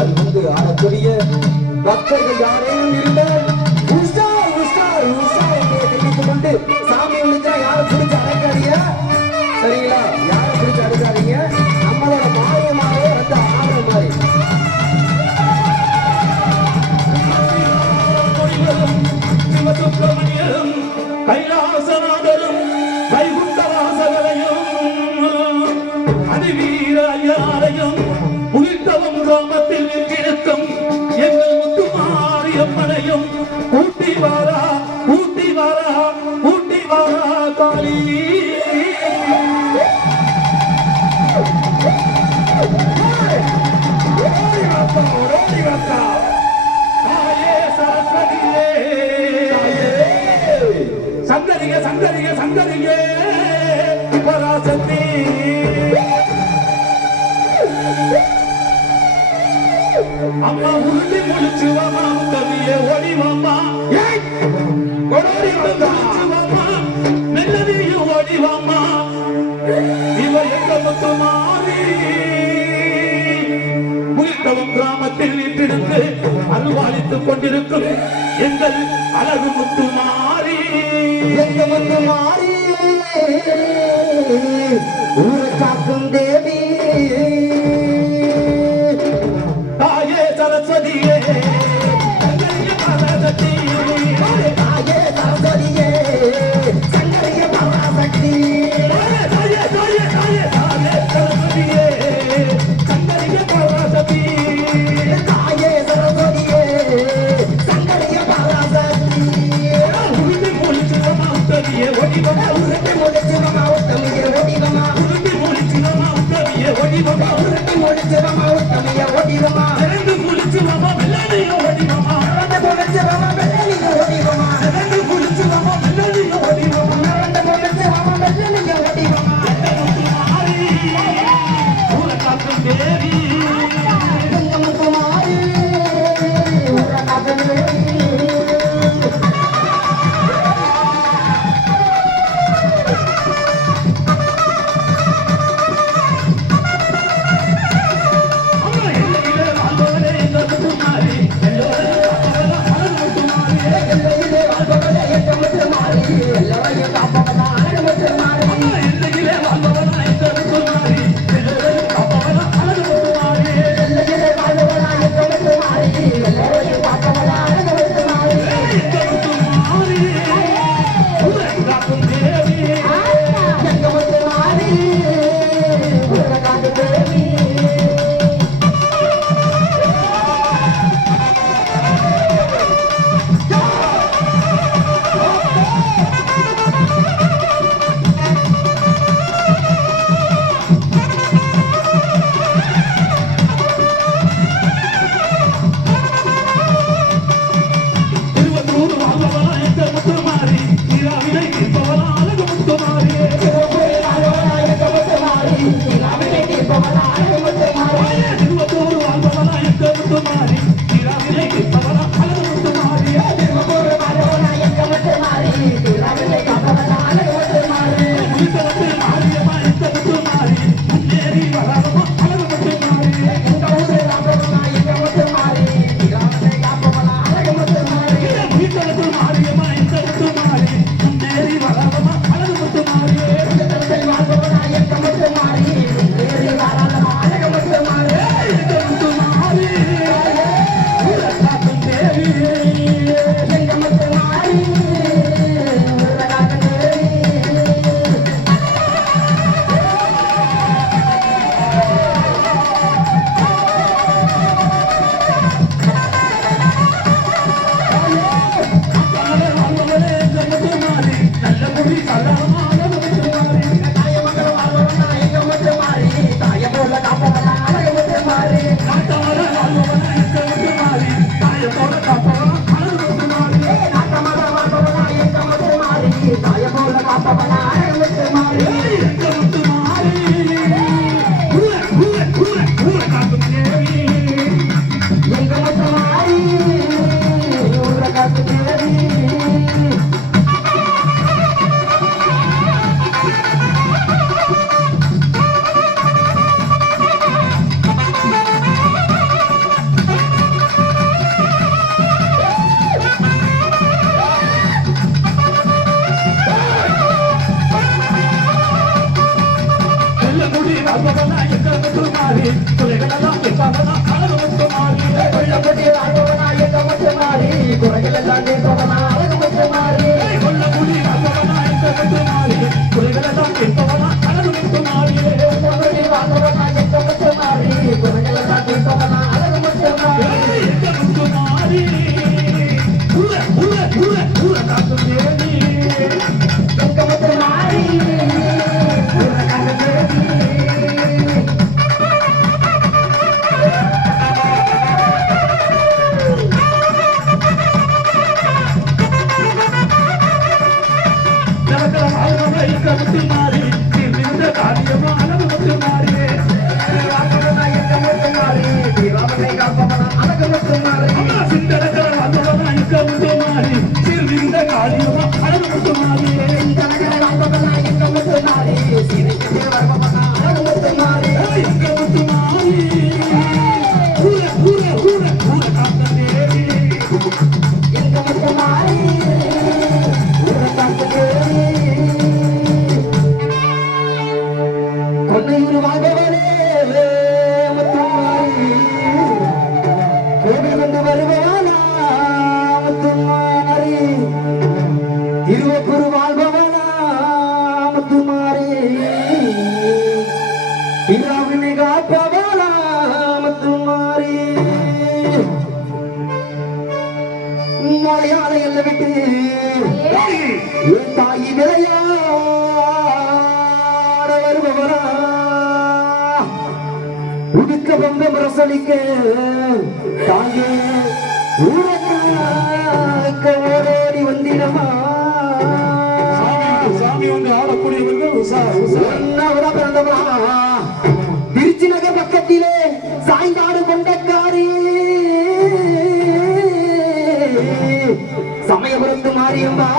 அறிந்து ஆடக்கூடிய பக்தர்கள் யாரையும் இல்லை. வீற்றிருந்து அனுபவித்துக் கொண்டிருக்கும் எங்கள் அழகு முத்து மாறி. முத்து மாறி. காக்கும் தேவி 감사합니다. தாங்கே ஊரக்க ஓடோடி வந்திடமா. சாமி வந்து ஆடக்கூடியவர்கள் பிறந்தவரா. திருச்சி நகர் பக்கத்திலே சாய்ந்தாடு கொண்டக்காரி. சமயபுரத்து மாரியம்மா.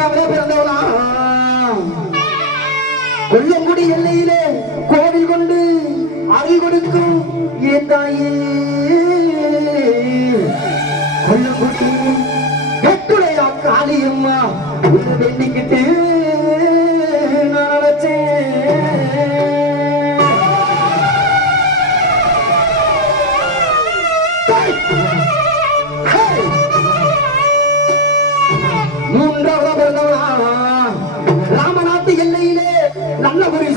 ரெண்டாவதா பிறந்தவளா? கொல்லங்குடி எல்லையிலே கோவில் கொண்டு அருள் கொடுக்கும் என் தாயே. கொல்லங்குடி எட்டுடையா காளியம்மா உன்னை வேண்டிக்கிட்டு நான் அழைச்சேன். Hey!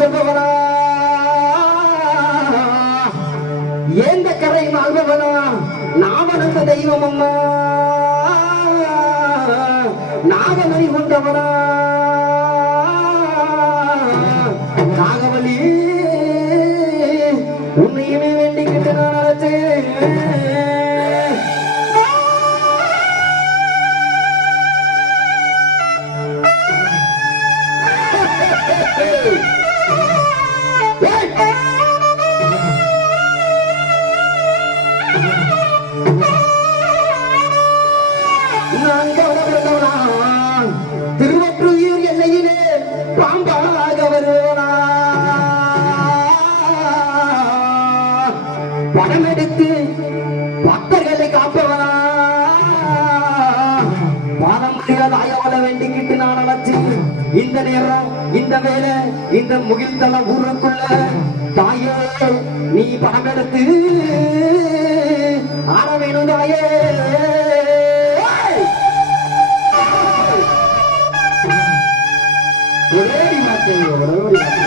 சொல்பவனா? ஏந்த கரை வாழ்பவனா நாமனந்த தெய்வம் அம்மா. நாகமணி கொண்டவனா? இந்த நேரம் இந்த வேலை இந்த முகில்தள ஊருக்குள்ள தாயே நீ படம் எடுத்து ஆட வேணும் தாயே ஒரேடி மாத்தே ஒரேடி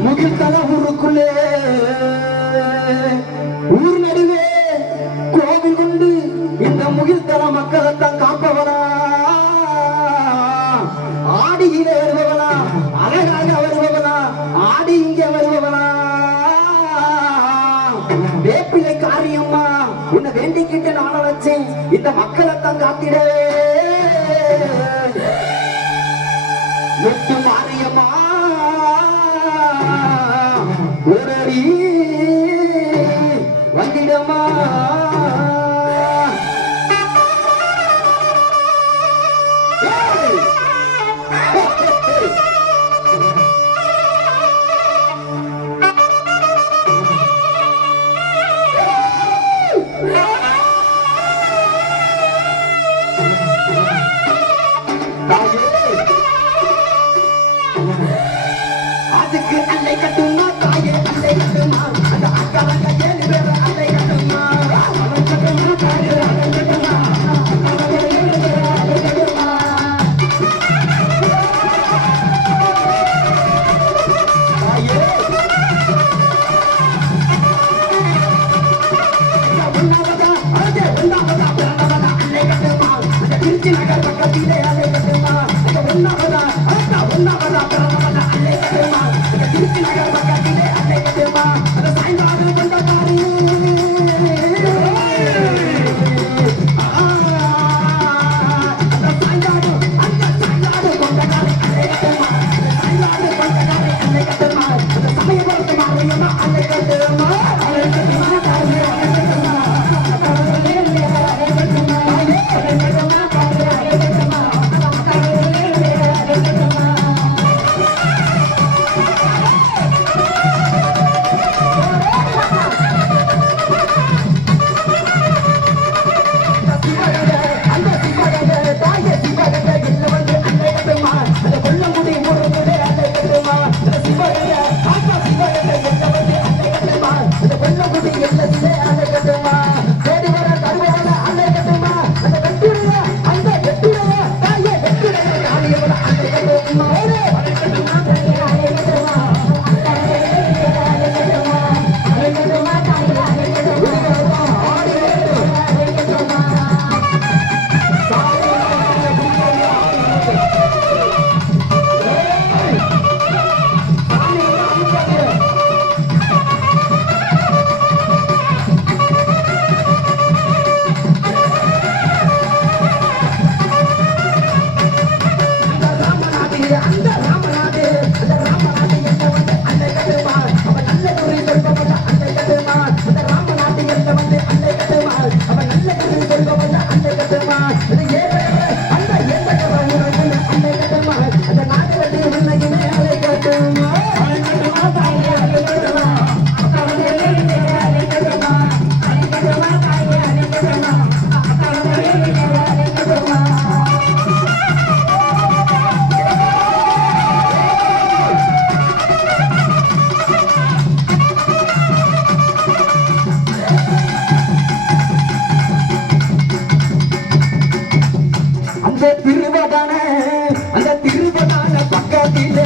முகில் தல ஊருக்குள்ளே. ஊர் நடுவே கோவில் கொண்டு இந்த முகில் மக்களை தான் காப்பவனா ஆடியிலே வருபவனா அழகாக வருபவனா ஆடி இங்கே வருபவனா. வேப்பிலை காரியம்மா உன்னை வேண்டிக்கிட்டு நான் வச்சேன் இந்த மக்களைத்தான் காத்திட. முத்து அவன் நல்ல குறி கொடுக்கப்பட்ட அந்த திருவதான அந்த திருவதான பக்கத்திலே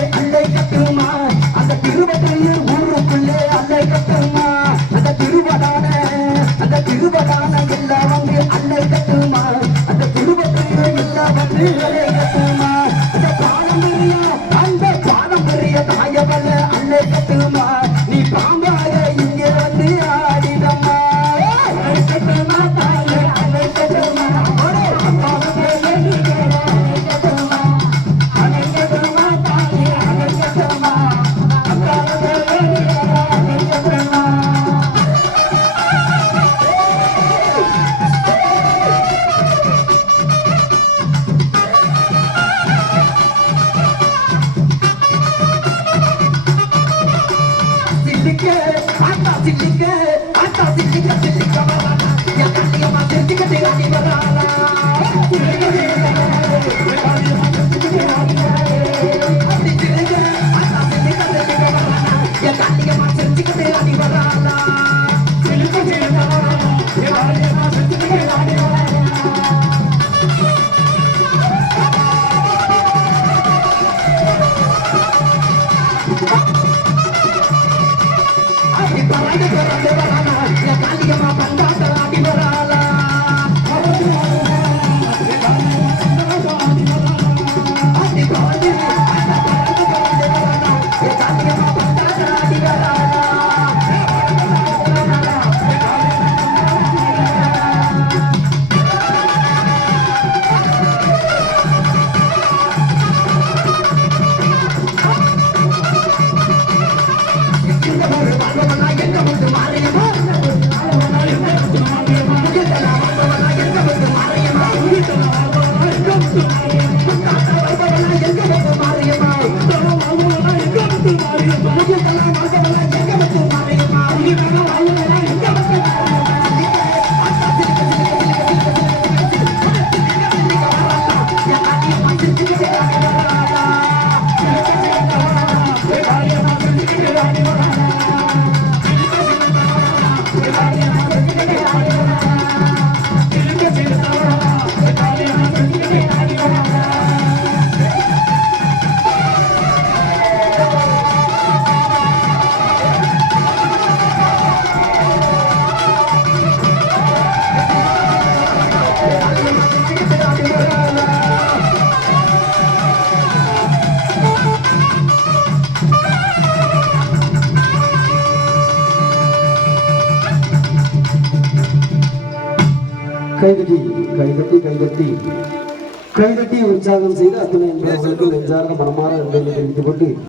கைதட்டி கைதட்டி கைதட்டி கைதட்டி உற்சாகம் செய்து அத்தனை என்பவர்களுக்கு நெஞ்சார்ந்த மனமாற நன்றி தெரிவித்துக் கொண்டு